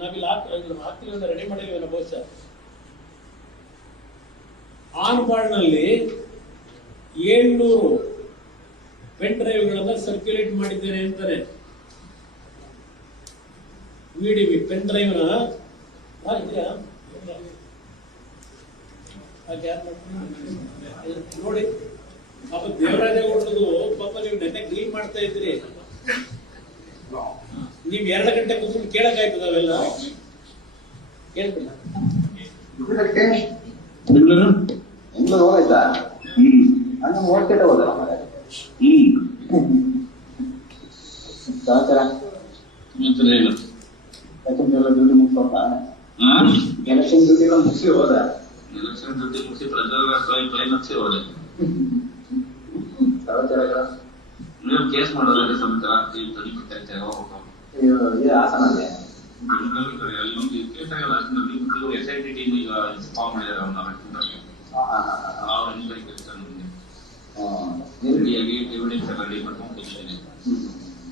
ನಾವಿಲ್ಲಿ ಹಾಕ್ತಿಲ್ಲ ರೆಡಿ ಮಾಡಿದ್ದೀವಿ ಬಹುಶಃ. ಆನ್ಬಾರ್ಡ್ನಲ್ಲಿ 700 ಪೆನ್ ಡ್ರೈವ್ಗಳನ್ನ ಸರ್ಕ್ಯುಲೇಟ್ ಮಾಡಿದ್ದೇನೆ ಅಂತಾನೆ. ವಿಡಿವಿ ಪೆನ್ ಡ್ರೈವ್ನ ನೋಡಿ ಪಾಪ ದೇವರಾಜೇಗೌಡರದು ಪಾಪ ನೀವು ನೆನ್ನೆ ಕ್ಲೀನ್ ಮಾಡ್ತಾ ಇದ್ರಿ. ನೀವ್ 2 ಗಂಟೆ ಕೂತ್ಕೊಂಡು ಕೇಳಕ್ಕಾಯ್ತದ ಅವೆಲ್ಲ? ಕೇಳ್ಬಿಡ ಬೆಂಗಳೂರು ಹೋಗಾಯ್ತಾ? ಹಂಗ ಓದ್ಕೇಟ ಹೋದ ಸಹಕಾರ ಡ್ಯೂಟಿ ಮುಗಿಸೋಣ. ಎಲೆಕ್ಷನ್ ಡ್ಯೂಟಿ ಮುಗಿಸಿ ಹೋದ. ಎಲೆಕ್ಷನ್ ಡ್ಯೂಟಿ ಮುಗಿಸಿ ಪ್ರಜಾರಾಜ್ಯ ಹೋದೆ. ಸಹಚಾರಗಳ ನೀವು ಕೇಸ್ ಮಾಡೋದ್ರೆ ಸಮೇತ ಹಾಸನಲ್ಲಿ ಅಲ್ಲೊಂದು ಕೇಸ್ ಆಗಲ್ಲ. SIT ಟೀಮ್ ಈಗ ಫಾರ್ಮ್ ಮಾಡಿದ್ದಾರೆ. ಅವ್ರ ಎನ್ಕ್ವೈರಿ ಕೆಲಸ ರೆಡಿಯಾಗಿ ಎವಿಡೆನ್ಸ್ ಎಲ್ಲ ರೆಡಿ ಮಾಡ್ಕೊಂಡು ಕೂತಿದ್ದೇನೆ.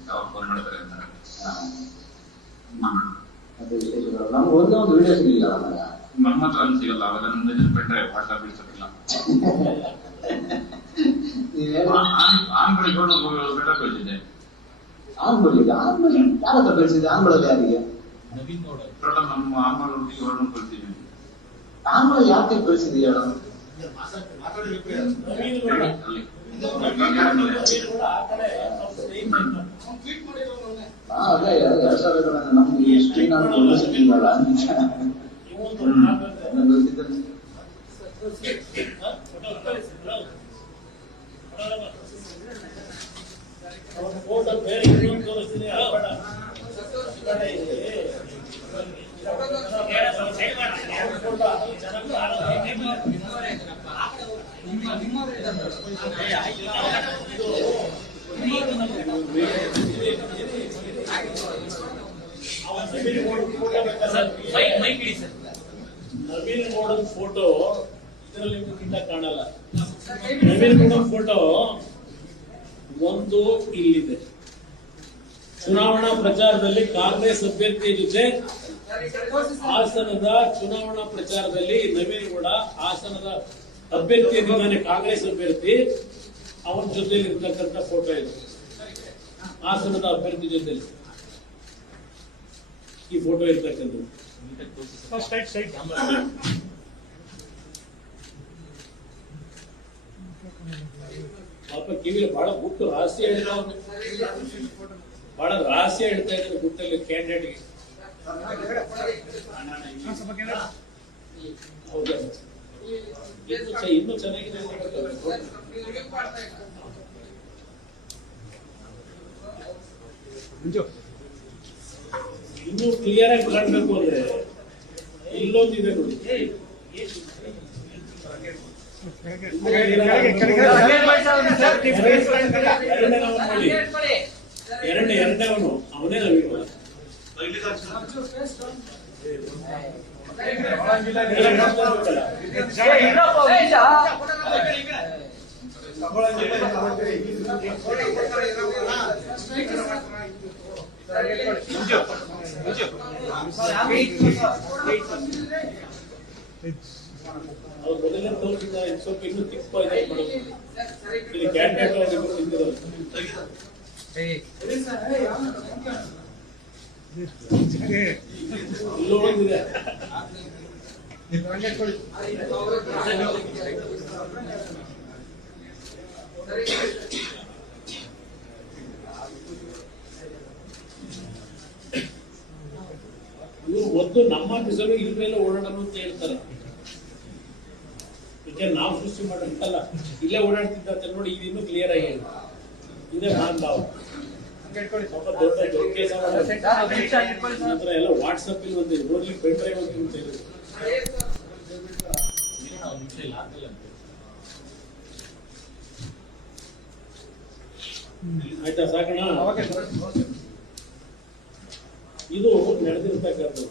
ಯಾವಾಗ ಫೋನ್ ಮಾಡ್ತಾರೆ ಅಂತ. ನಮ್ಗೆ ಒಂದೇ ಒಂದು ವಿಡಿಯೋ ಸಿಗಲಿಲ್ಲ. ನಮ್ಮ ಹತ್ರ ಅಲ್ಲಿ ಸಿಗಲ್ಲ. ಅವಾಗ ನಮ್ದು ನೆನ್ಪಿಟ್ರೆ ವಾಟ್ಸಾಪ್ ಬಿಡ್ಸಕ್ಕಿಲ್ಲ. ಆನ್ಬಳಿ ಬೆಟ್ಟ ಕಳಿಸಿದ್ದೆ. ಆನ್ಬಳಿ ಯಾರ ಹತ್ರ ಕಳಿಸಿದ್ದೆ? ಆನ್ಬಳಲ್ಲಿ ಯಾರಿಗೆ? ನಮ್ಮ ಆನ್ಬಳಿ ಹೊರಡು ಕಳಿಸಿದ್ವಿ. ಆನ್ಬಳ ಯಾಕೆ ಕಳಿಸಿದೀಯ? ಅದೇ 2000 ನಮ್ಗೆ ಎಷ್ಟು ನಾನು ಕಳಿಸಿದ್ದೀನಲ್ಲ ನವೀನ್ ಗೌಡನ್ ಫೋಟೋ ಇದರಲ್ಲಿ ಕಾಣಲ್ಲ. ನವೀನ್ ಗೌಡನ್ ಫೋಟೋ ಒಂದು ಇಲ್ಲಿದೆ. ಚುನಾವಣಾ ಪ್ರಚಾರದಲ್ಲಿ ಕಾಂಗ್ರೆಸ್ ಅಭ್ಯರ್ಥಿಯ ಜೊತೆ ಹಾಸನದ ಚುನಾವಣಾ ಪ್ರಚಾರದಲ್ಲಿ ನವೀನ್ ಗೌಡ ಹಾಸನದ ಅಭ್ಯರ್ಥಿಯಾಗಿದ್ದಾನೆ. ಕಾಂಗ್ರೆಸ್ ಅಭ್ಯರ್ಥಿ ಅವನ ಜೊತೆಲಿ ಇರ್ತಕ್ಕಂಥ ಫೋಟೋ ಇದು. ಹಾಸನದ ಅಭ್ಯರ್ಥಿ ಜೊತೆಲಿ ಈ ಫೋಟೋ ಇರ್ತಕ್ಕಂಥದ್ದು. ಪಾಪ ಕಿವಿಯಲ್ಲಿ ಬಹಳ ಗುಟ್ಟು ರಹಸ್ಯ ಹೇಳ್ತಾ ಬಹಳ ರಹಸ್ಯ ಹೇಳ್ತಾ ಇದ್ದಾರೆ ಗುಟ್ಟಲ್ಲಿ ಕ್ಯಾಂಡಿಡೇಟ್ಗೆ. ಹೌದಾ? ಇನ್ನೂ ಚೆನ್ನಾಗಿದೆ. ಇನ್ನೂ ಕ್ಲಿಯರ್ ಆಗಿ ಕಾಣಬೇಕು ಅಂದ್ರೆ ಇಲ್ಲೊಂದಿದೆ ನೋಡಿ. ಎರಡನೇವನು ಅವನೇ ನವೀನ್. ಅವ್ರು ಮೊದಲೇ ತೋರಿಸಿದ ಸ್ವಲ್ಪ ಇನ್ನೂ ತಿಕ್ಕ ಇಲ್ಲಿ ಕ್ಯಾಂಡಿಡೇಟ್ ಇಲ್ಲೂ ಒಂದಿದೆ. ಇವರು ಮೊದಲು ನಮ್ಮ ಆಫೀಸರು ಇದ್ರ ಮೇಲೆ ಓಡಾಡೋಣ ಅಂತ ಹೇಳ್ತಾರೆ. ಈಗ ನಾವು ಸೃಷ್ಟಿ ಮಾಡಲ್ಲ, ಇಲ್ಲೇ ಓಡಾಡ್ತಿದ್ದ ನೋಡಿ. ಇದು ಇನ್ನೂ ಕ್ಲಿಯರ್ ಆಗಿ ಇದೇ ಮಾನಭಾವ. ಸ್ವಲ್ಪ ದೊಡ್ಡ ಕೇಸ್ ನಂತರ ಎಲ್ಲ ವಾಟ್ಸಪ್ ಇಲ್ಲಿ ಒಂದು ರೋಡ್ಲಿ ಪೆನ್ ಡ್ರೈವ್ ಅಂತ ಹೇಳಿದ್ರು. ಆಯ್ತಾ? ಸಾಕಣ? ಇದು ನಡೆದಿರ್ತಕ್ಕಂಥದ್ದು